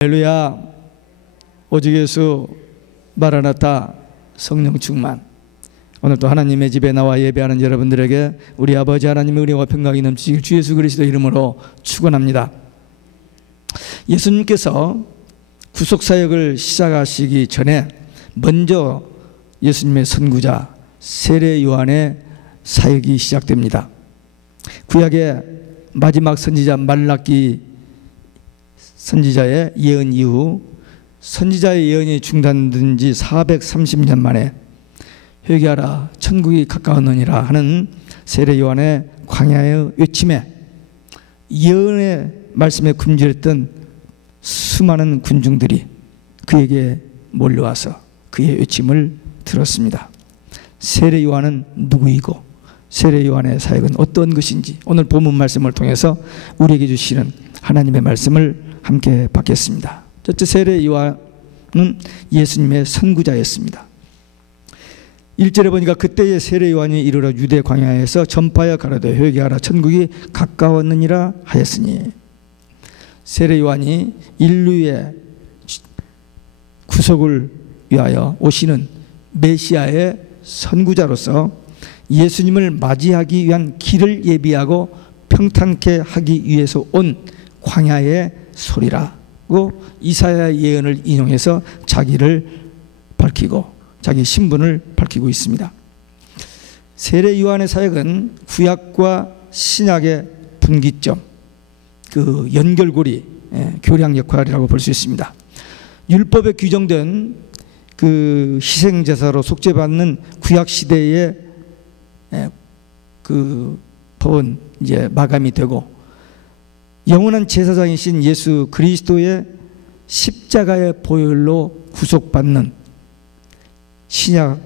할렐루야. 오직 예수 마라나타 성령 충만. 오늘도 하나님의 집에 나와 예배하는 여러분들에게 우리 아버지 하나님의 은혜와 평강이 넘치길 주 예수 그리스도 이름으로 축원합니다. 예수님께서 구속사역을 시작하시기 전에 먼저 예수님의 선구자 세례 요한의 사역이 시작됩니다. 구약의 마지막 선지자 말라기 선지자의 예언 이후 선지자의 예언이 중단된 지 430년 만에 회개하라 천국이 가까웠느니라 하는 세례 요한의 광야의 외침에 예언의 말씀에 굶주렸던 수많은 군중들이 그에게 몰려와서 그의 외침을 들었습니다. 세례 요한은 누구이고 세례 요한의 사역은 어떤 것인지 오늘 본문 말씀을 통해서 우리에게 주시는 하나님의 말씀을 함께 받겠습니다. 첫째, 세례 요한은 예수님의 선구자였습니다. 1절에 보니까 그때의 세례 요한이 이르러 유대 광야에서 전파하여 가로되 회개하라 천국이 가까웠느니라 하였으니, 세례 요한이 인류의 구속을 위하여 오시는 메시아의 선구자로서 예수님을 맞이하기 위한 길을 예비하고 평탄케 하기 위해서 온 광야의 소리라고 이사야 예언을 인용해서 자기를 밝히고 자기 신분을 밝히고 있습니다. 세례 요한의 사역은 구약과 신약의 분기점, 그 연결고리, 교량 역할이라고 볼 수 있습니다. 율법에 규정된 그 희생제사로 속죄받는 구약 시대의 그 법은 이제 마감이 되고 영원한 제사장이신 예수 그리스도의 십자가의 보혈로 구속받는 신약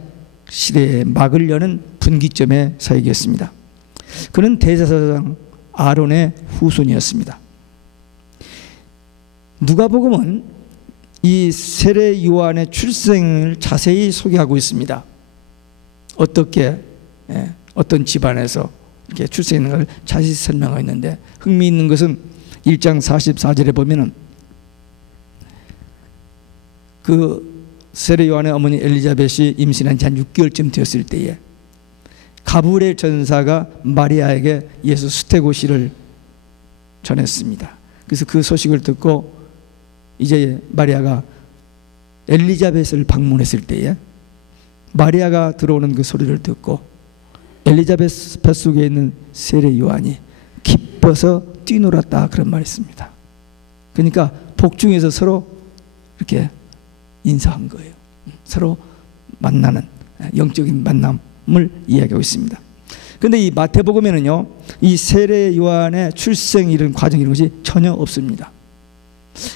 시대의 막을 여는 분기점의 사역이었습니다. 그는 대제사장 아론의 후손이었습니다. 누가복음은 이 세례 요한의 출생을 자세히 소개하고 있습니다. 어떻게 어떤 집안에서 이렇게 출생했는 걸 자세히 설명하고 있는데, 흥미있는 것은 1장 44절에 보면은 그 세례 요한의 어머니 엘리자벳이 임신한 지 한 6개월쯤 되었을 때에 가브리엘 전사가 마리아에게 예수 수태고시를 전했습니다. 그래서 그 소식을 듣고 이제 마리아가 엘리자벳을 방문했을 때에 마리아가 들어오는 그 소리를 듣고 엘리자벳 뱃속에 있는 세례 요한이 기뻐서 뛰놀았다, 그런 말이 있습니다. 그러니까 복중에서 서로 이렇게 인사한 거예요. 서로 만나는 영적인 만남을 이야기하고 있습니다. 그런데 이 마태복음에는요, 이 세례 요한의 출생 이런 과정 이런 것이 전혀 없습니다.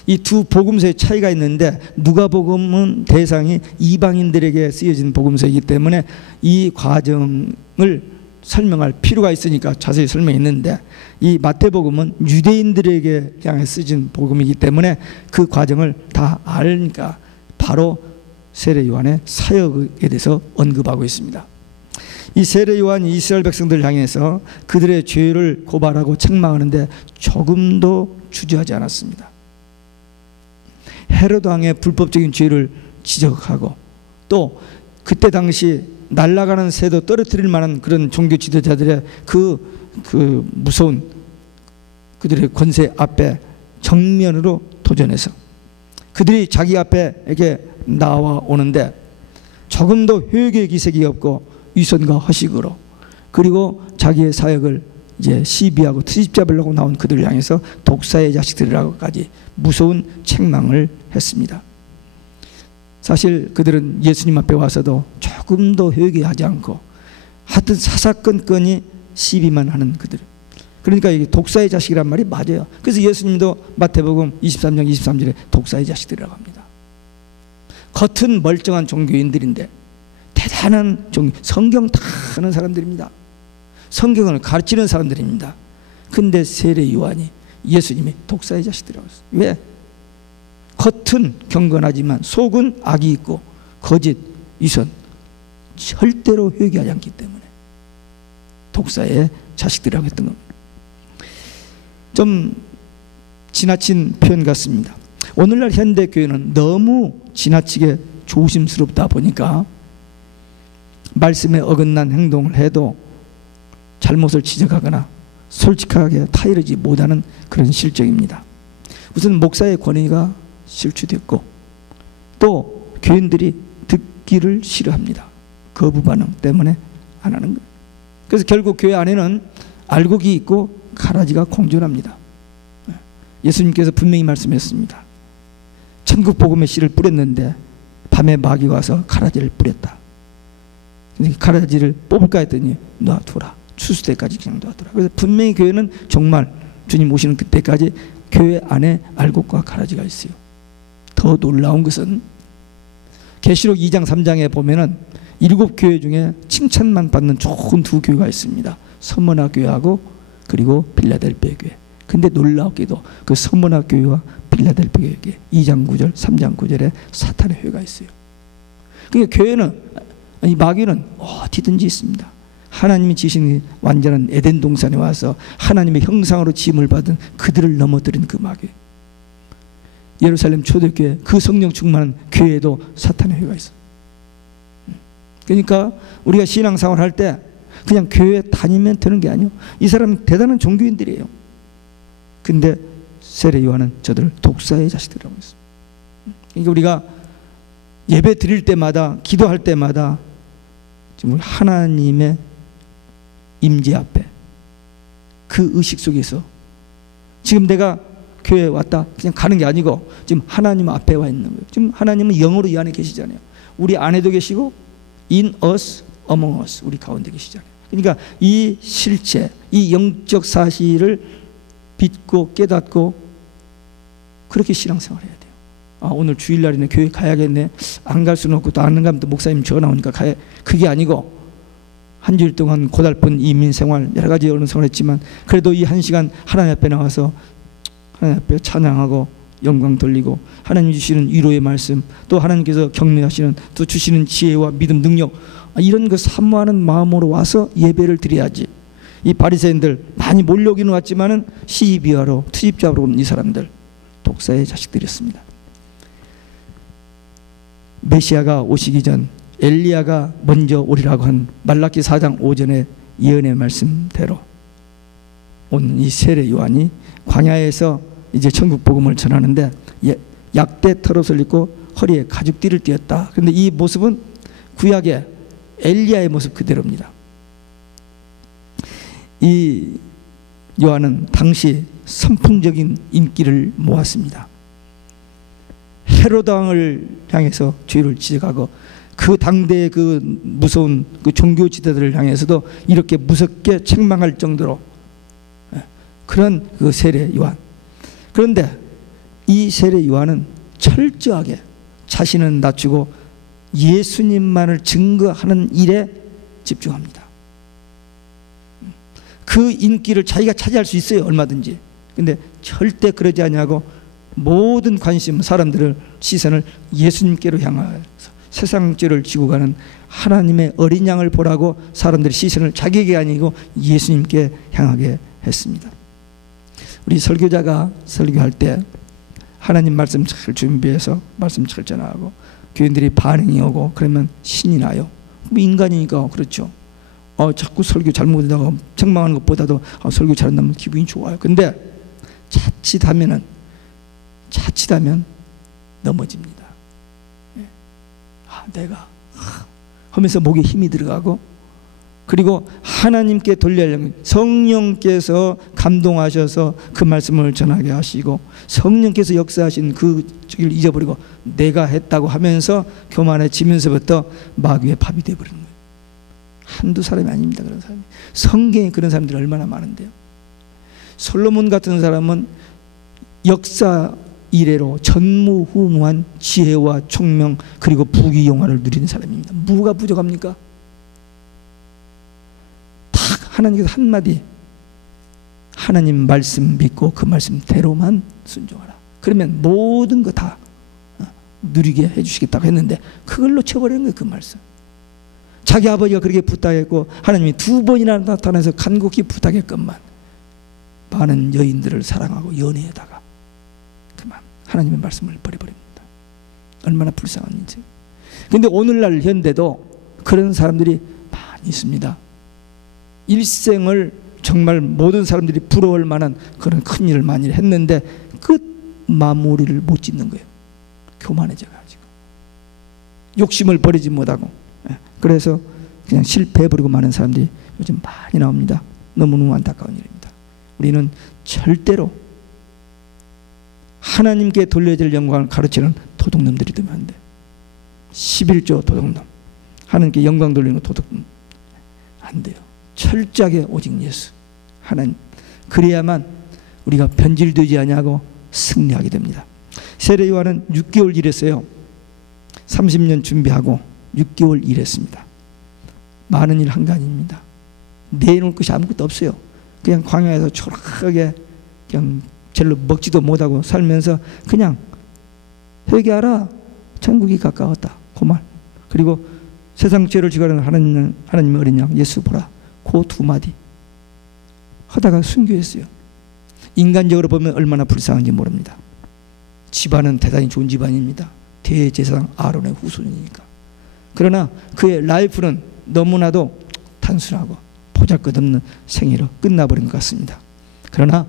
이 두 복음서의 차이가 있는데, 누가복음은 대상이 이방인들에게 쓰여진 복음서이기 때문에 이 과정을 설명할 필요가 있으니까 자세히 설명했는데, 이 마태복음은 유대인들에게 향해 쓰여진 복음이기 때문에 그 과정을 다 알니까 바로 세례 요한의 사역에 대해서 언급하고 있습니다. 이 세례 요한이 이스라엘 백성들을 향해서 그들의 죄를 고발하고 책망하는데 조금도 주저하지 않았습니다. 헤롯 왕의 불법적인 죄를 지적하고 또 그때 당시 날아가는 새도 떨어뜨릴 만한 그런 종교 지도자들의 그 무서운 그들의 권세 앞에 정면으로 도전해서 그들이 자기 앞에 이렇게 나와 오는데 조금도 회개의 기색이 없고 위선과 허식으로, 그리고 자기의 사역을 이제 시비하고 트집 잡으려고 나온 그들을 향해서 독사의 자식들이라고까지 무서운 책망을 했습니다. 사실 그들은 예수님 앞에 와서도 조금도 회개하지 않고 하여튼 사사건건이 시비만 하는 그들, 그러니까 이게 독사의 자식이란 말이 맞아요. 그래서 예수님도 마태복음 23장 23절에 독사의 자식들이라고 합니다. 겉은 멀쩡한 종교인들인데 대단한 성경 다 아는 사람들입니다. 성경을 가르치는 사람들입니다. 근데 세례 요한이 예수님이 독사의 자식들이라고 했어요. 왜? 겉은 경건하지만 속은 악이 있고 거짓, 위선, 절대로 회개하지 않기 때문에 독사의 자식들이라고 했던 겁니다. 좀 지나친 표현 같습니다. 오늘날 현대 교회는 너무 지나치게 조심스럽다 보니까 말씀에 어긋난 행동을 해도 잘못을 지적하거나 솔직하게 타이르지 못하는 그런 실정입니다. 우선 목사의 권위가 실추됐고 또 교인들이 듣기를 싫어합니다. 거부 반응 때문에 안 하는 거예요. 그래서 결국 교회 안에는 알곡이 있고 가라지가 공존합니다. 예수님께서 분명히 말씀했습니다. 천국 복음의 씨를 뿌렸는데 밤에 마귀가 와서 가라지를 뿌렸다. 가라지를 뽑을까 했더니 놔두라. 추수 때까지 그냥 놔두라. 그래서 분명히 교회는 정말 주님 오시는 그때까지 교회 안에 알곡과 가라지가 있어요. 더 놀라운 것은 계시록 2장 3장에 보면은 7교회 중에 칭찬만 받는 좋은 2교회가 있습니다. 서머나 교회하고 그리고 빌라델피아 교회. 근데 놀랍게도 그 서머나 교회와 빌라델피아 교회 2장 9절 3장 9절에 사탄의 회가 있어요. 그러니까 교회는 이 마귀는 어디든지 있습니다. 하나님이 지신 완전한 에덴 동산에 와서 하나님의 형상으로 지음을 받은 그들을 넘어뜨린 그 마귀. 예루살렘 초대교회 그 성령 충만한 교회에도 사탄의 회가 있어. 그러니까 우리가 신앙생활 할 때 그냥 교회 다니면 되는 게 아니에요. 이 사람은 대단한 종교인들이에요. 근데 세례 요한은 저들을 독사의 자식들이라고 했어요. 그러니까 우리가 예배 드릴 때마다 기도할 때마다 지금 하나님의 임재 앞에 그 의식 속에서 지금 내가 교회에 왔다 그냥 가는 게 아니고 지금 하나님 앞에 와 있는 거예요. 지금 하나님은 영으로 이 안에 계시잖아요. 우리 안에도 계시고 in us, among us 우리 가운데 계시잖아요. 그러니까 이 실체, 이 영적 사실을 믿고 깨닫고 그렇게 신앙생활해야 돼요. 아, 오늘 주일날이네 교회 가야겠네. 안 갈 수는 없고 또 안 가면 또 목사님 전화 오니까 가야. 그게 아니고 한 주일 동안 고달픈 이민생활 여러 가지 어려운 생활했지만 그래도 이 한 시간 하나님 앞에 나와서 하나님 앞에 찬양하고 영광 돌리고 하나님 주시는 위로의 말씀 또 하나님께서 격려하시는 또 주시는 지혜와 믿음 능력 이런 거 사모하는 마음으로 와서 예배를 드려야지. 이 바리새인들 많이 몰려오기는 왔지만은 시비하러 투집 잡으러 온 이 사람들 독사의 자식들이었습니다. 메시아가 오시기 전 엘리야가 먼저 오리라고 한 말라기 4장 5절의 예언의 말씀대로 온 이 세례 요한이 광야에서 이제 천국 복음을 전하는데 약대 털옷을 입고 허리에 가죽띠를 띠었다. 그런데 이 모습은 구약의 엘리야의 모습 그대로입니다. 이 요한은 당시 선풍적인 인기를 모았습니다. 헤로드 왕을 향해서 죄를 지적하고 그 당대의 그 무서운 그 종교 지도들을 향해서도 이렇게 무섭게 책망할 정도로 그런 그 세례 요한. 그런데 이 세례 요한은 철저하게 자신은 낮추고 예수님만을 증거하는 일에 집중합니다. 그 인기를 자기가 차지할 수 있어요. 얼마든지. 근데 절대 그러지 않냐고 모든 관심 사람들을 시선을 예수님께로 향하여서 세상 죄를 지고 가는 하나님의 어린 양을 보라고 사람들의 시선을 자기에게 아니고 예수님께 향하게 했습니다. 우리 설교자가 설교할 때 하나님 말씀 잘 준비해서 말씀 잘 전하고 교인들이 반응이 오고 그러면 신이 나요. 뭐 인간이니까 그렇죠. 자꾸 설교 잘못하다가 책망하는 것보다도 설교 잘한다면 기분이 좋아요. 근데 자칫하면 넘어집니다. 내가 하면서 목에 힘이 들어가고 그리고 하나님께 돌려려면 성령께서 감동하셔서 그 말씀을 전하게 하시고 성령께서 역사하신 그 를 잊어버리고 내가 했다고 하면서 교만해지면서부터 마귀의 밥이 되어버리는 거예요. 한두 사람이 아닙니다. 그런 사람이. 성경에 그런 사람들이 얼마나 많은데요. 솔로몬 같은 사람은 역사 이래로 전무후무한 지혜와 총명 그리고 부귀영화를 누리는 사람입니다. 뭐가 부족합니까? 딱 하나님께서 한마디 하나님 말씀 믿고 그 말씀대로만 순종하라. 그러면 모든 거 다 누리게 해주시겠다고 했는데 그걸로 쳐버리는 거예요. 그 말씀. 자기 아버지가 그렇게 부탁했고 하나님이 2번이나 나타나서 간곡히 부탁했건만 많은 여인들을 사랑하고 연애에다가 그만 하나님의 말씀을 버려버립니다. 얼마나 불쌍한 인생. 근데 오늘날 현대도 그런 사람들이 많이 있습니다. 일생을 정말 모든 사람들이 부러울 만한 그런 큰 일을 많이 했는데 끝 마무리를 못 짓는 거예요. 교만해져가지고 욕심을 버리지 못하고, 그래서 그냥 실패해버리고 많은 사람들이 요즘 많이 나옵니다. 너무너무 안타까운 일입니다. 우리는 절대로 하나님께 돌려질 영광을 가르치는 도둑놈들이 되면 안 돼요. 11조 도둑놈, 하나님께 영광 돌리는 도둑놈 안 돼요. 철저하게 오직 예수 하나님, 그래야만 우리가 변질되지 아니하고 승리하게 됩니다. 세례 요한은 6개월 일했어요. 30년 준비하고 6개월 일했습니다. 많은 일 한 게 아닙니다. 내놓을 것이 아무것도 없어요. 그냥 광야에서 초라하게 그냥 별로 먹지도 못하고 살면서 그냥 회개하라, 천국이 가까웠다, 그말. 그리고 세상 죄를 지가는 하나님의 어린 양 예수 보라, 그 두 마디 하다가 순교했어요. 인간적으로 보면 얼마나 불쌍한지 모릅니다. 집안은 대단히 좋은 집안입니다. 대제사장 아론의 후손이니까. 그러나 그의 라이프는 너무나도 단순하고 보잘것없는 생애로 끝나버린 것 같습니다. 그러나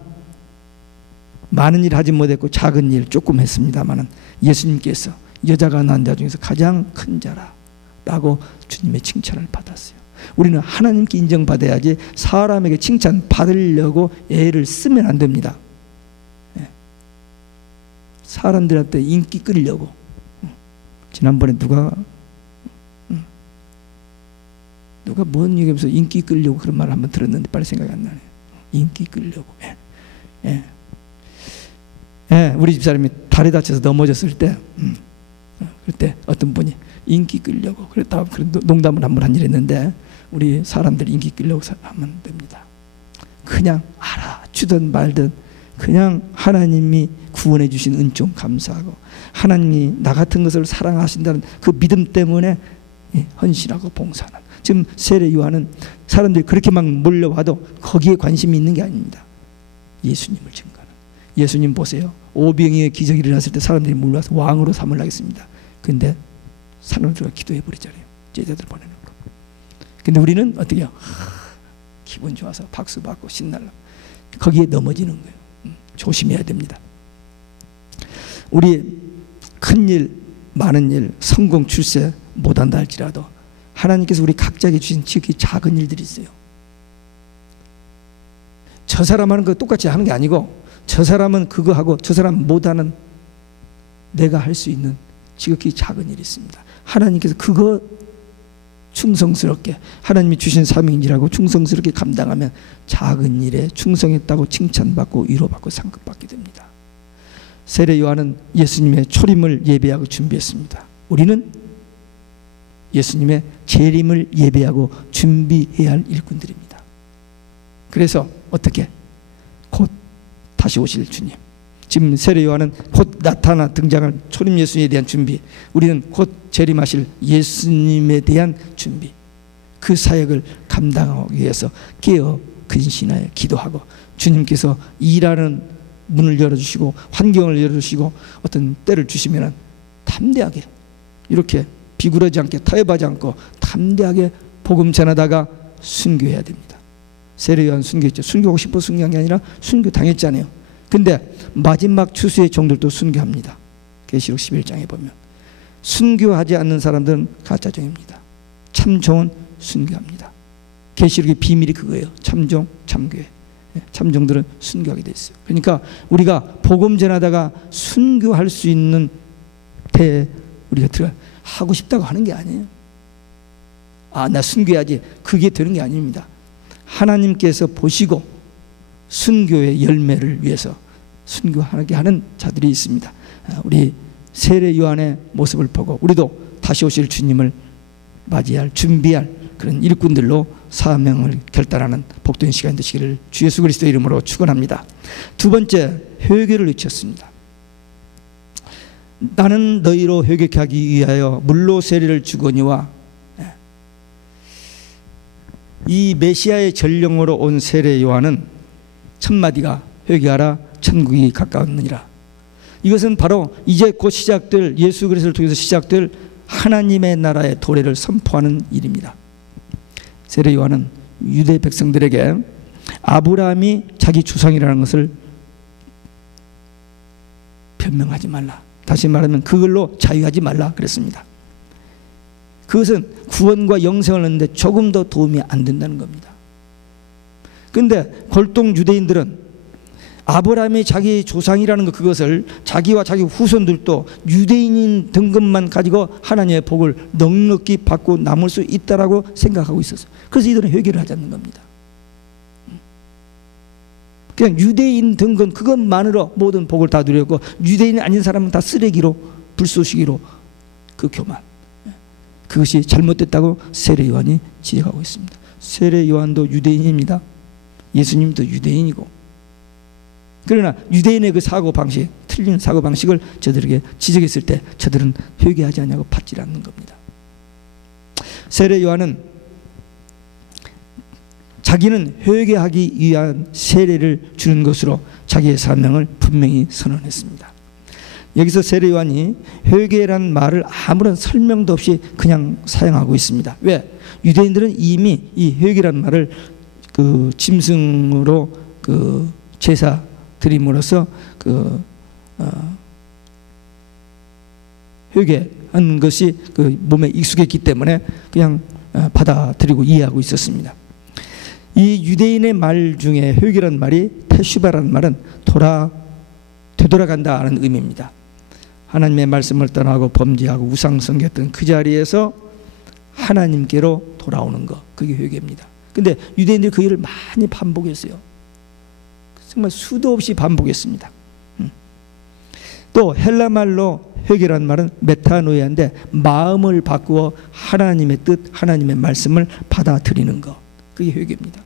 많은 일 하지 못했고 작은 일 조금 했습니다마는 예수님께서 여자가 낳은 자 중에서 가장 큰 자라 라고 주님의 칭찬을 받았어요. 우리는 하나님께 인정받아야지 사람에게 칭찬 받으려고 애를 쓰면 안 됩니다. 사람들한테 인기 끌려고. 지난번에 누가 뭔 얘기하면서 인기 끌려고 그런 말을 한번 들었는데 빨리 생각이 안 나네요. 인기 끌려고. 우리 집사람이 다리 다쳐서 넘어졌을 때 그때 어떤 분이 인기 끌려고 그랬다 농담을 한번 한 일 했는데, 우리 사람들 인기 끌려고 하면 됩니다. 그냥 알아주든 말든 그냥 하나님이 구원해 주신 은총 감사하고 하나님이 나 같은 것을 사랑하신다는 그 믿음 때문에 헌신하고 봉사하는. 지금 세례 요한은 사람들이 그렇게 막 몰려와도 거기에 관심이 있는 게 아닙니다. 예수님을 증거하는. 예수님 보세요. 오병이의 기적이 일어났을 때 사람들이 몰려와서 왕으로 삼으려 했습니다. 근데 사람들과 기도해 버리잖아요. 제자들 보내놓고. 근데 우리는 어떻게 해요? 기분 좋아서 박수 받고 신날라. 거기에 넘어지는 거예요. 조심해야 됩니다. 우리 큰일, 많은 일, 성공, 출세 못한다 할지라도 하나님께서 우리 각자에게 주신 지극히 작은 일들이 있어요. 저 사람 하는 거 똑같이 하는 게 아니고, 저 사람은 그거 하고 저 사람 못하는 내가 할 수 있는 지극히 작은 일이 있습니다. 하나님께서 그거 충성스럽게, 하나님이 주신 사명인지라고 충성스럽게 감당하면 작은 일에 충성했다고 칭찬받고 위로받고 상급받게 됩니다. 세례 요한은 예수님의 초림을 예배하고 준비했습니다. 우리는 예수님의 재림을 예배하고 준비해야 할 일꾼들입니다. 그래서 어떻게? 곧 다시 오실 주님, 지금 세례 요한은 곧 나타나 등장할 초림 예수님에 대한 준비, 우리는 곧 재림하실 예수님에 대한 준비, 그 사역을 감당하기 위해서 깨어 근신하여 기도하고, 주님께서 일하는 문을 열어주시고 환경을 열어주시고 어떤 때를 주시면 담대하게 이렇게 비굴하지 않게 타협하지 않고 담대하게 복음 전하다가 순교해야 됩니다. 세례 요한 순교했죠. 순교하고 싶어 순교한 게 아니라 순교 당했잖아요. 근데 마지막 추수의 종들도 순교합니다. 계시록 11장에 보면 순교하지 않는 사람들은 가짜 종입니다. 참종은 순교합니다. 계시록의 비밀이 그거예요. 참종, 참교회. 참종들은 순교하게 돼 있어요. 그러니까 우리가 복음 전하다가 순교할 수 있는 때에 우리가 들어 하고 싶다고 하는 게 아니에요. 나 순교해야지, 그게 되는 게 아닙니다. 하나님께서 보시고 순교의 열매를 위해서 순교하게 하는 자들이 있습니다. 우리 세례 요한의 모습을 보고 우리도 다시 오실 주님을 맞이할, 준비할 그런 일꾼들로 사명을 결단하는 복된 시간 되시기를 주 예수 그리스도의 이름으로 축원합니다. 두 번째, 회개를 외쳤습니다. 나는 너희로 회개케 하기 위하여 물로 세례를 주거니와. 이 메시아의 전령으로 온 세례 요한은 첫 마디가 회개하라 천국이 가까웠느니라. 이것은 바로 이제 곧 시작될 예수 그리스도를 통해서 시작될 하나님의 나라의 도래를 선포하는 일입니다. 세례 요한은 유대 백성들에게 아브라함이 자기 조상이라는 것을 변명하지 말라. 다시 말하면 그걸로 자유하지 말라 그랬습니다. 그것은 구원과 영생을 얻는데 조금 더 도움이 안 된다는 겁니다. 그런데 골동 유대인들은 아브라함이 자기 조상이라는 것, 그것을 자기와 자기 후손들도 유대인인 등급만 가지고 하나님의 복을 넉넉히 받고 남을 수 있다라고 생각하고 있었어요. 그래서 이들은 회개를 하지 않는 겁니다. 그냥 유대인 등급 그것만으로 모든 복을 다 누렸고, 유대인이 아닌 사람은 다 쓰레기로, 불쏘시기로, 그 교만, 그것이 잘못됐다고 세례 요한이 지적하고 있습니다. 세례 요한도 유대인입니다. 예수님도 유대인이고, 그러나 유대인의 그 사고방식, 틀린 사고방식을 저들에게 지적했을 때 저들은 회개하지 않냐고 받지 않는 겁니다. 세례 요한은 자기는 회개하기 위한 세례를 주는 것으로 자기의 사명을 분명히 선언했습니다. 여기서 세례 요한이 회개란 말을 아무런 설명도 없이 그냥 사용하고 있습니다. 왜? 유대인들은 이미 이 회개란 말을 그 짐승으로 그 제사 드림으로써 회개한 것이 그 몸에 익숙했기 때문에 그냥 받아들이고 이해하고 있었습니다. 이 유대인의 말 중에 회개란 말이 테슈바라는 말은 되돌아간다는 의미입니다. 하나님의 말씀을 떠나고 범죄하고 우상 섬겼던 그 자리에서 하나님께로 돌아오는 것, 그게 회개입니다. 근데 유대인들이 그 일을 많이 반복했어요. 정말 수도 없이 반복했습니다. 또 헬라 말로 회개란 말은 메타노이아인데 마음을 바꾸어 하나님의 뜻, 하나님의 말씀을 받아들이는 것, 그게 회개입니다.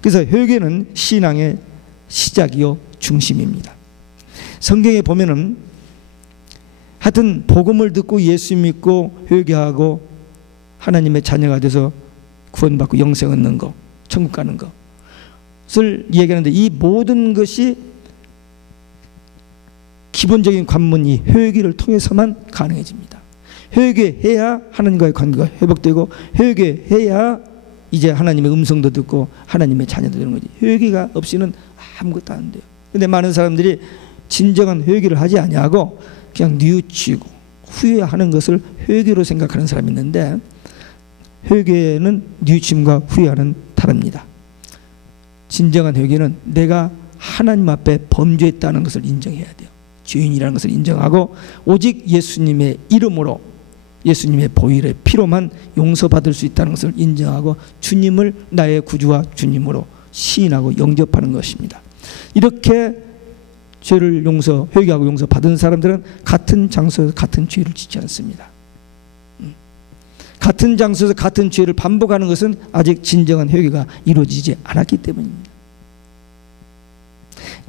그래서 회개는 신앙의 시작이요 중심입니다. 성경에 보면은 하여튼 복음을 듣고 예수 믿고 회개하고 하나님의 자녀가 돼서 구원받고 영생 얻는 거, 천국 가는 것을 이야기하는데, 이 모든 것이 기본적인 관문이 회개를 통해서만 가능해집니다. 회개해야 하나님과의 관계가 회복되고, 회개해야 이제 하나님의 음성도 듣고 하나님의 자녀도 되는 거지. 회개가 없이는 아무것도 안 돼요. 근데 많은 사람들이 진정한 회개를 하지 아니하고 그냥 뉘우치고 후회하는 것을 회개로 생각하는 사람이 있는데, 회개는 뉘우침과 후회하는 다릅니다. 진정한 회개는 내가 하나님 앞에 범죄했다는 것을 인정해야 돼요. 죄인이라는 것을 인정하고 오직 예수님의 이름으로, 예수님의 보혈의 피로만 용서받을 수 있다는 것을 인정하고 주님을 나의 구주와 주님으로 시인하고 영접하는 것입니다. 이렇게 죄를 회개하고 용서받은 사람들은 같은 장소에서 같은 죄를 짓지 않습니다. 같은 장소에서 같은 죄를 반복하는 것은 아직 진정한 회개가 이루어지지 않았기 때문입니다.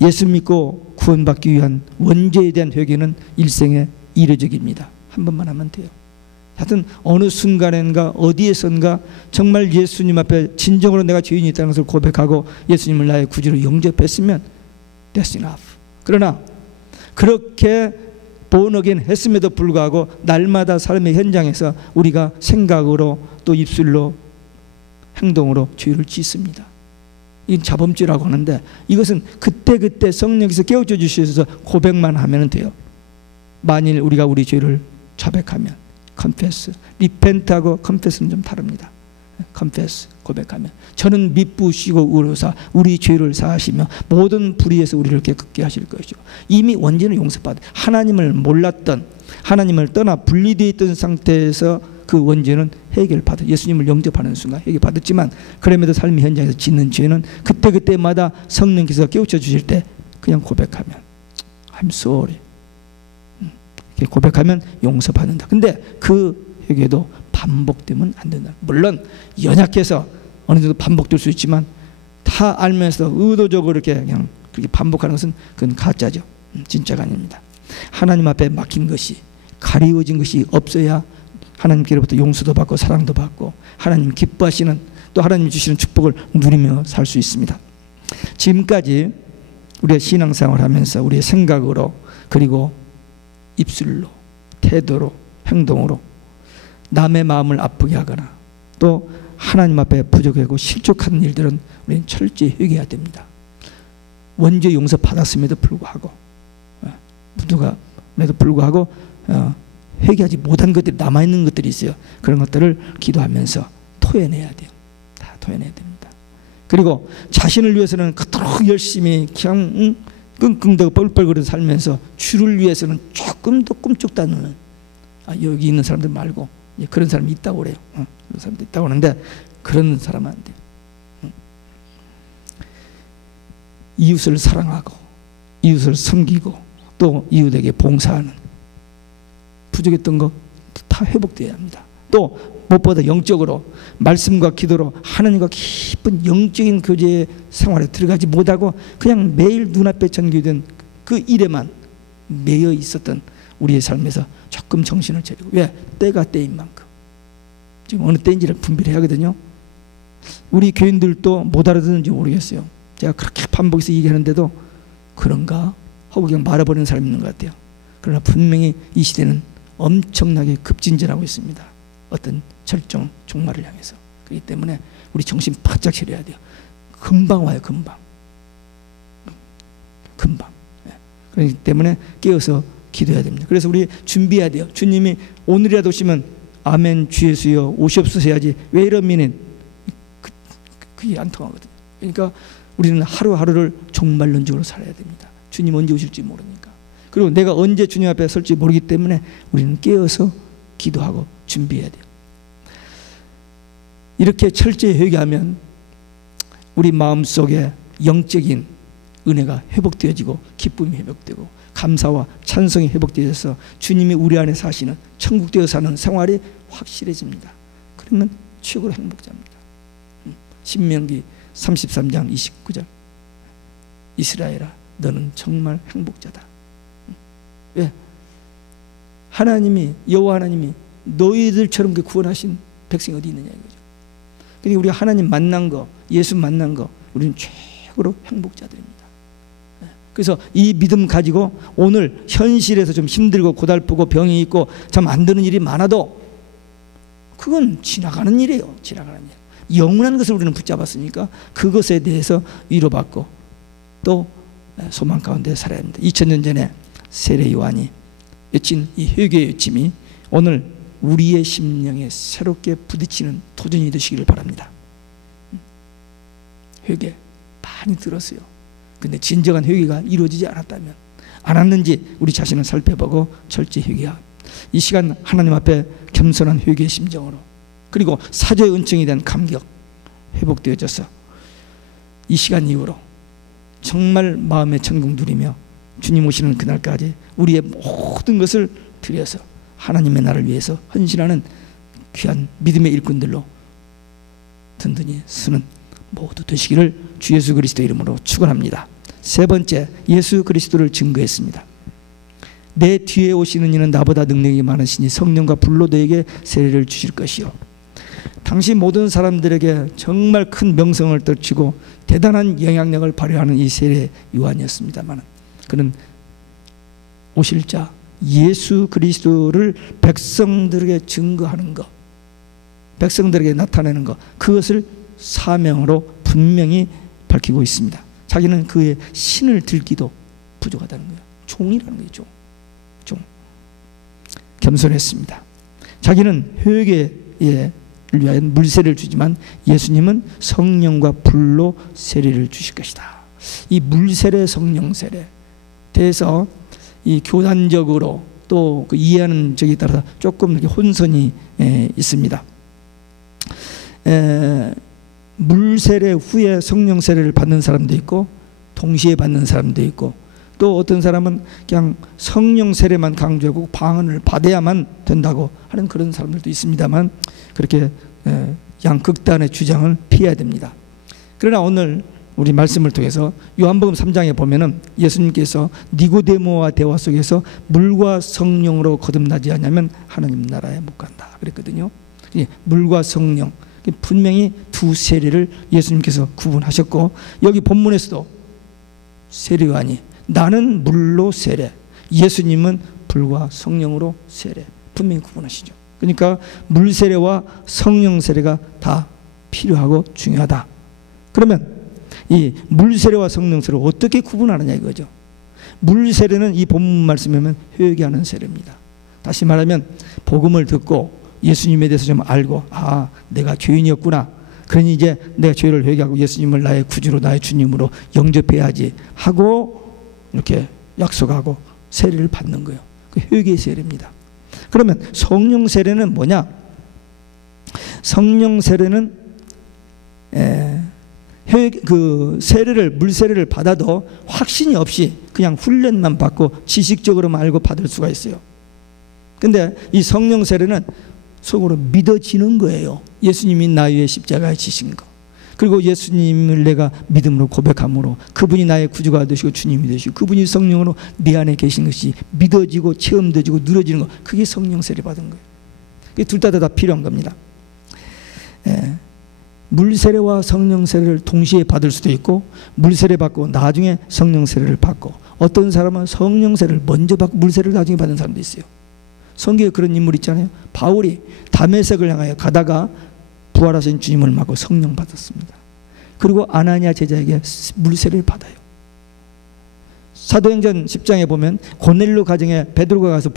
예수 믿고 구원받기 위한 원죄에 대한 회개는 일생의 이례적입니다. 한 번만 하면 돼요. 하여튼 어느 순간인가 어디에선가 정말 예수님 앞에 진정으로 내가 죄인이 있다는 것을 고백하고 예수님을 나의 구주로 영접했으면 that's enough. 그러나 그렇게 본어겐 했음에도 불구하고 날마다 삶의 현장에서 우리가 생각으로 또 입술로 행동으로 죄를 짓습니다. 이건 자범죄라고 하는데, 이것은 그때그때 성령께서 깨우쳐 주셔서 고백만 하면 돼요. 만일 우리가 우리 죄를 자백하면, confess, repent하고 confess는 좀 다릅니다. confess, 고백하면 저는 미쁘시고 의로사 우리 죄를 사하시며 모든 불의에서 우리를 깨끗게 하실 것이요. 이미 원죄는 용서받아, 하나님을 몰랐던, 하나님을 떠나 분리되어 있던 상태에서 그 원죄는 해결받아, 예수님을 영접하는 순간 해결받았지만, 그럼에도 삶의 현장에서 짓는 죄는 그때그때마다 성령께서 깨우쳐 주실 때 그냥 고백하면 I'm sorry, 이렇게 고백하면 용서받는다. 근데 그 회개도 반복되면 안 된다. 물론 연약해서 어느 정도 반복될 수 있지만, 다 알면서 의도적으로 이렇게 그냥 그렇게 반복하는 것은 그건 가짜죠. 진짜가 아닙니다. 하나님 앞에 막힌 것이, 가리워진 것이 없어야 하나님께로부터 용서도 받고 사랑도 받고 하나님 기뻐하시는, 또 하나님이 주시는 축복을 누리며 살 수 있습니다. 지금까지 우리가 신앙생활을 하면서 우리의 생각으로 그리고 입술로, 태도로, 행동으로 남의 마음을 아프게 하거나 또 하나님 앞에 부족하고 실족한 일들은 우리는 철저히 회개해야 됩니다. 원죄 용서 받았음에도 불구하고 회개하지 못한 것들이 남아있는 것들이 있어요. 그런 것들을 기도하면서 토해내야 돼요. 다 토해내야 됩니다. 그리고 자신을 위해서는 그토록 열심히 그냥 끙끙대고 뻘뻘거리고 살면서 주를 위해서는 조금도 꿈쩍도 안 하는 여기 있는 사람들 말고 그런 사람이 있다고 그래요. 그런 사람도 있다고 하는데 그런 사람은 안 돼요. 이웃을 사랑하고 이웃을 섬기고 또 이웃에게 봉사하는 부족했던 거 다 회복되어야 합니다. 또 무엇보다 영적으로 말씀과 기도로 하나님과 깊은 영적인 교제 생활에 들어가지 못하고 그냥 매일 눈앞에 전개된 그 일에만 매여 있었던 우리의 삶에서 조금 정신을 차리고 왜? 때가 때인 만큼 지금 어느 때인지를 분별해야 하거든요. 우리 교인들도 못 알아듣는지 모르겠어요. 제가 그렇게 반복해서 얘기하는데도 그런가 하고 그냥 말아버리는 사람이 있는 것 같아요. 그러나 분명히 이 시대는 엄청나게 급진전하고 있습니다. 어떤 절정 종말을 향해서. 그렇기 때문에 우리 정신 바짝 차려야 돼요. 금방 와요. 금방. 그렇기 때문에 깨어서 기도해야 됩니다. 그래서 우리 준비해야 돼요. 주님이 오늘이라도 오시면 아멘 주 예수여 오시옵소서 해야지 왜 이러면은 그게 안 통하거든요. 그러니까 우리는 하루하루를 종말론적으로 살아야 됩니다. 주님 언제 오실지 모르니까. 그리고 내가 언제 주님 앞에 설지 모르기 때문에 우리는 깨어서 기도하고 준비해야 돼요. 이렇게 철저히 회개하면 우리 마음속에 영적인 은혜가 회복되어지고 기쁨이 회복되고 감사와 찬송이 회복되어서 주님이 우리 안에 사시는 천국되어 사는 생활이 확실해집니다. 그러면 최고로 행복자입니다. 신명기 33장 29절 이스라엘아 너는 정말 행복자다. 왜? 하나님이 여호와 하나님이 너희들처럼 구원하신 백성이 어디 있느냐 이거죠. 그러니까 우리가 하나님 만난 거 예수 만난 거 우리는 최고로 행복자들입니다. 그래서 이 믿음 가지고 오늘 현실에서 좀 힘들고 고달프고 병이 있고 참 안 되는 일이 많아도 그건 지나가는 일이에요. 지나가는 일. 영원한 것을 우리는 붙잡았으니까 그것에 대해서 위로받고 또 소망 가운데 살아야 합니다. 2000년 전에 세례 요한이 외친 이 회개의 외침이 오늘 우리의 심령에 새롭게 부딪히는 도전이 되시기를 바랍니다. 회개 많이 들었어요. 근데 진정한 회개가 이루어지지 않았다면 안 왔는지 우리 자신을 살펴보고 철저히 회개하고 이 시간 하나님 앞에 겸손한 회개의 심정으로 그리고 사죄의 은총에 대한 감격 회복되어져서 이 시간 이후로 정말 마음의 천국 누리며 주님 오시는 그날까지 우리의 모든 것을 들여서 하나님의 나라를 위해서 헌신하는 귀한 믿음의 일꾼들로 든든히 서는 모두 되시기를 주 예수 그리스도 이름으로 축원합니다. 세 번째, 예수 그리스도를 증거했습니다. 내 뒤에 오시는 이는 나보다 능력이 많으시니 성령과 불로 너에게 세례를 주실 것이요. 당시 모든 사람들에게 정말 큰 명성을 떨치고 대단한 영향력을 발휘하는 이 세례 요한이었습니다만 그는 오실 자 예수 그리스도를 백성들에게 증거하는 것, 백성들에게 나타내는 것, 그것을 사명으로 분명히 밝히고 있습니다. 자기는 그의 신을 들기도 부족하다는 거예요. 종이라는 거예요. 종. 겸손했습니다. 자기는 회개에 위하여 물세례를 주지만 예수님은 성령과 불로 세례를 주실 것이다. 이 물세례 성령 세례 대해서 이 교단적으로 또 그 이해하는 적에 따라서 조금 이렇게 혼선이 있습니다. 물세례 후에 성령 세례를 받는 사람도 있고 동시에 받는 사람도 있고 또 어떤 사람은 그냥 성령 세례만 강조하고 방언을 받아야만 된다고 하는 그런 사람들도 있습니다만 그렇게 양극단의 주장을 피해야 됩니다. 그러나 오늘 우리 말씀을 통해서 요한복음 3장에 보면은 예수님께서 니고데모와 대화 속에서 물과 성령으로 거듭나지 않으면 하나님 나라에 못 간다 그랬거든요. 물과 성령 분명히 두 세례를 예수님께서 구분하셨고 여기 본문에서도 세례 요한이 나는 물로 세례 예수님은 불과 성령으로 세례, 분명히 구분하시죠. 그러니까 물 세례와 성령 세례가 다 필요하고 중요하다. 그러면 이 물 세례와 성령 세례를 어떻게 구분하느냐 이거죠. 물 세례는 이 본문 말씀이면 회개하는 세례입니다. 다시 말하면 복음을 듣고 예수님에 대해서 좀 알고, 아, 내가 죄인이었구나. 그러니 이제 내가 죄를 회개하고 예수님을 나의 구주로, 나의 주님으로 영접해야지 하고 이렇게 약속하고 세례를 받는 거예요. 그 회개 세례입니다. 그러면 성령 세례는 뭐냐? 성령 세례는 세례를, 물 세례를 받아도 확신이 없이 그냥 훈련만 받고 지식적으로만 알고 받을 수가 있어요. 근데 이 성령 세례는 속으로 믿어지는 거예요. 예수님이 나 위에 십자가에 지신 거, 그리고 예수님을 내가 믿음으로 고백함으로 그분이 나의 구주가 되시고 주님이 되시고 그분이 성령으로 내 안에 계신 것이 믿어지고 체험되지고 누려지는 거, 그게 성령 세례 받은 거예요. 그게 둘 다 필요한 겁니다. 물 세례와 성령 세례를 동시에 받을 수도 있고, 물 세례 받고 나중에 성령 세례를 받고, 어떤 사람은 성령 세례를 먼저 받고 물 세례를 나중에 받는 사람도 있어요. 성경에 그런 인물 있잖아요. 바울이 다메섹을 향하여 가다가 부활하신 주님을 맞고 성령 받았습니다. 그리고 아나니아 제자에게 물 세례를 받아요. 사도행전 10장에 보면 고넬료 가정에 베드로가 가서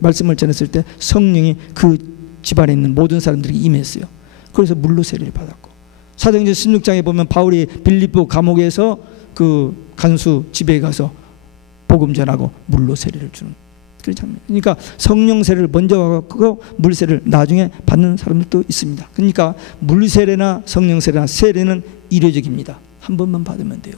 말씀을 전했을 때 성령이 그 집안에 있는 모든 사람들에게 임했어요. 그래서 물로 세례를 받았고, 사도행전 16장에 보면 바울이 빌립보 감옥에서 그 간수 집에 가서 복음 전하고 물로 세례를 주는 그런 장면. 그러니까 성령 세례를 먼저 받고 물 세례를 나중에 받는 사람들도 있습니다. 그러니까 물 세례나 성령 세례나 세례는 일회적입니다. 한 번만 받으면 돼요.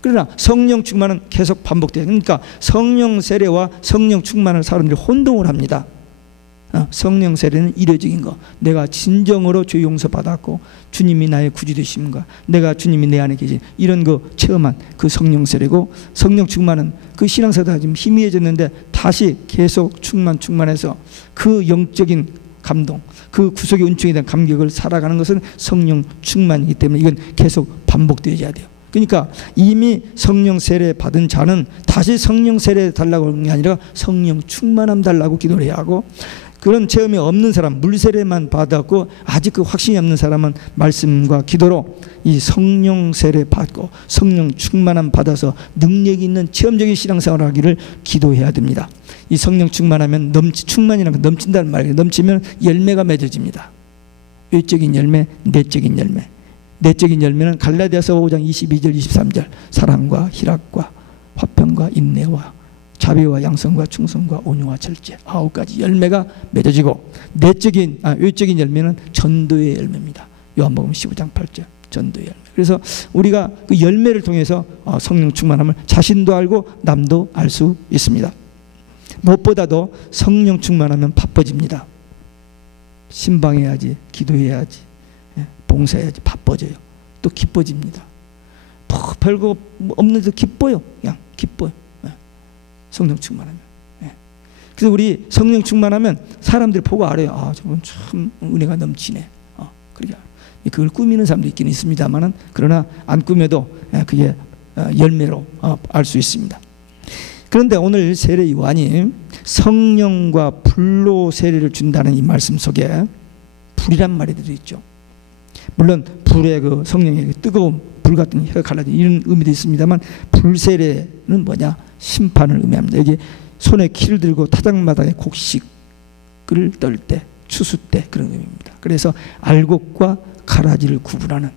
그러나 성령 충만은 계속 반복돼요. 그러니까 성령 세례와 성령 충만을 사람들이 혼동을 합니다. 성령 세례는 일회적인 거, 내가 진정으로 죄 용서 받았고 주님이 나의 구주 되심과 내가 주님이 내 안에 계신 이런 거 체험한 그 성령 세례고, 성령 충만은 그 신앙생활이 좀 희미해졌는데 다시 계속 충만해서 그 영적인 감동, 그 구속의 은총에 대한 감격을 살아가는 것은 성령 충만이기 때문에 이건 계속 반복되어야 돼요. 그러니까 이미 성령 세례 받은 자는 다시 성령 세례 달라고 하는 게 아니라 성령 충만함 달라고 기도를 해야 하고, 그런 체험이 없는 사람, 물 세례만 받았고 아직 그 확신이 없는 사람은 말씀과 기도로 이 성령 세례 받고 성령 충만함 받아서 능력 있는 체험적인 신앙생활을 하기를 기도해야 됩니다. 이 성령 충만하면 충만이라는 건 넘친다는 말이에요. 넘치면 열매가 맺어집니다. 외적인 열매, 내적인 열매. 내적인 열매는 갈라디아서 5장 22절 23절 사랑과 희락과 화평과 인내와 자비와 양성과 충성과 온유와 절제 9가지 열매가 맺어지고, 외적인 열매는 전도의 열매입니다. 요한복음 15장 8절 전도의 열매. 그래서 우리가 그 열매를 통해서 성령 충만함을 자신도 알고 남도 알 수 있습니다. 무엇보다도 성령 충만하면 바빠집니다. 신방해야지, 기도해야지, 봉사해야지, 바빠져요. 또 기뻐집니다. 뭐 별거 없는데도 기뻐요. 그냥 기뻐요. 성령 충만하면. 그래서 우리 성령 충만하면 사람들이 보고 알아요. 아, 저분 참 은혜가 넘치네. 그러게 그걸 꾸미는 사람도 있긴 있습니다만은, 그러나 안 꾸며도 그게 열매로 알 수 있습니다. 그런데 오늘 세례 요한이 성령과 불로 세례를 준다는 이 말씀 속에 불이란 말이 들어있죠. 물론 불의 그 성령의 뜨거운 불 같은 혀가 갈라지는 이런 의미도 있습니다만, 불세례는 뭐냐? 심판을 의미합니다. 여기 손에 키를 들고 타작마당에 곡식을 떨 때, 추수 때 그런 의미입니다. 그래서 알곡과 가라지를 구분하는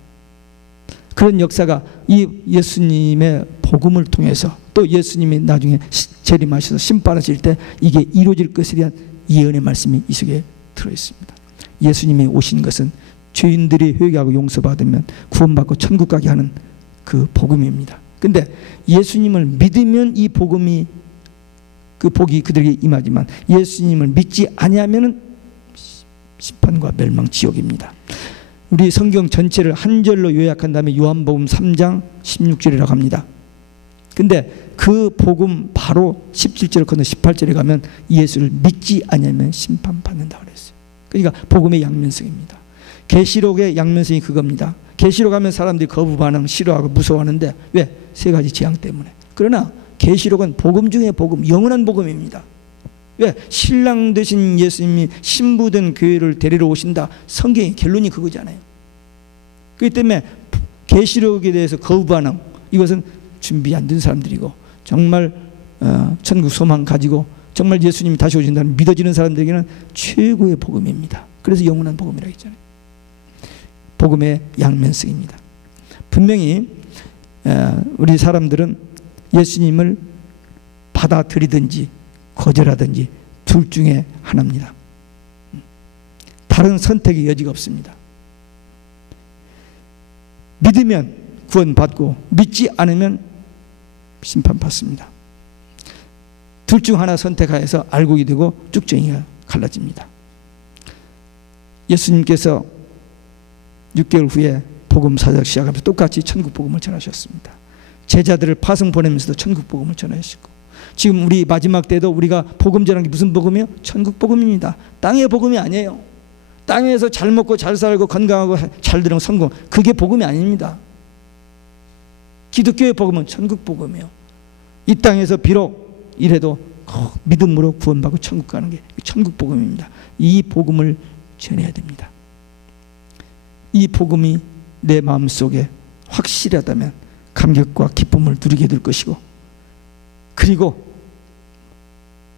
그런 역사가 이 예수님의 복음을 통해서, 또 예수님이 나중에 재림하셔서 심판하실 때 이게 이루어질 것에 대한 예언의 말씀이 이 속에 들어있습니다. 예수님이 오신 것은 죄인들이 회개하고 용서받으면 구원받고 천국 가게 하는 그 복음입니다. 근데 예수님을 믿으면 이 복음이, 그 복이 그들에게 임하지만 예수님을 믿지 아니하면은 심판과 멸망 지옥입니다. 우리 성경 전체를 한 절로 요약한 다음에 요한복음 3장 16절이라고 합니다. 근데 그 복음 바로 17절 건너 18절에 가면 예수를 믿지 아니하면 심판받는다고 그랬어요. 그러니까 복음의 양면성입니다. 계시록의 양면성이 그겁니다. 계시록 하면 사람들이 거부 반응, 싫어하고 무서워하는데 왜? 세 가지 재앙 때문에. 그러나 계시록은 복음 중에 복음, 영원한 복음입니다. 왜? 신랑 되신 예수님이 신부된 교회를 데리러 오신다. 성경의 결론이 그거잖아요. 그렇기 때문에 계시록에 대해서 거부 반응, 이것은 준비 안 된 사람들이고 정말 천국 소망 가지고 정말 예수님이 다시 오신다는 믿어지는 사람들에게는 최고의 복음입니다. 그래서 영원한 복음이라고 했잖아요. 복음의 양면성입니다. 분명히 우리 사람들은 예수님을 받아들이든지 거절하든지 둘 중에 하나입니다. 다른 선택의 여지가 없습니다. 믿으면 구원받고 믿지 않으면 심판받습니다. 둘 중 하나 선택하여서 알곡이 되고 쭉정이가 갈라집니다. 예수님께서 6개월 후에 복음 사역 시작하면서 똑같이 천국 복음을 전하셨습니다. 제자들을 파송 보내면서도 천국 복음을 전하셨고, 지금 우리 마지막 때도 우리가 복음 전하는 게 무슨 복음이요? 천국 복음입니다. 땅의 복음이 아니에요. 땅에서 잘 먹고 잘 살고 건강하고 잘 되는 성공, 그게 복음이 아닙니다. 기독교의 복음은 천국 복음이에요. 이 땅에서 비록 이래도 믿음으로 구원받고 천국 가는 게 천국 복음입니다. 이 복음을 전해야 됩니다. 이 복음이 내 마음속에 확실하다면 감격과 기쁨을 누리게 될 것이고, 그리고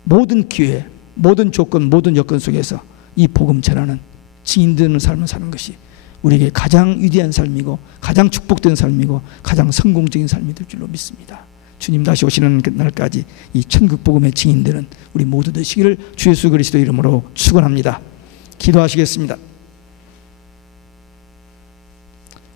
모든 기회, 모든 조건, 모든 여건 속에서 이 복음 전하는 증인되는 삶을 사는 것이 우리에게 가장 위대한 삶이고 가장 축복된 삶이고 가장 성공적인 삶이 될 줄로 믿습니다. 주님 다시 오시는 날까지 이 천국 복음의 증인되는 우리 모두 되시기를 주 예수 그리스도 이름으로 축원합니다. 기도하시겠습니다.